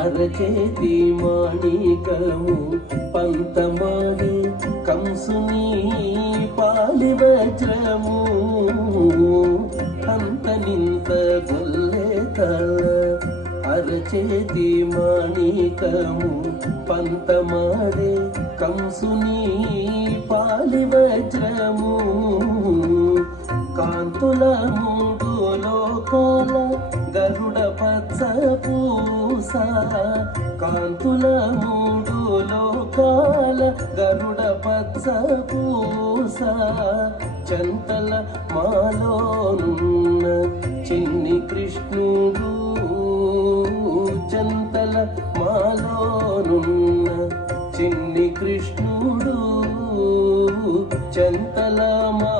అరచేతి మాణికము పంతమాడి కంసుని పాలి వజ్రము అంత నింత గొల్లెత అరచేతి మాణికము పంతమాడే కంసుని పాలి వజ్రము కాంతుల మూడు లోకాల గరుడ పచ్చ పూస కాంతుల మూడు లోకాల గరుడ పచ్చ పూస చంతల మాలోనున్న చిన్ని కృష్ణుడు చంతల మాలోనున్న చిన్ని కృష్ణుడు చంతల మా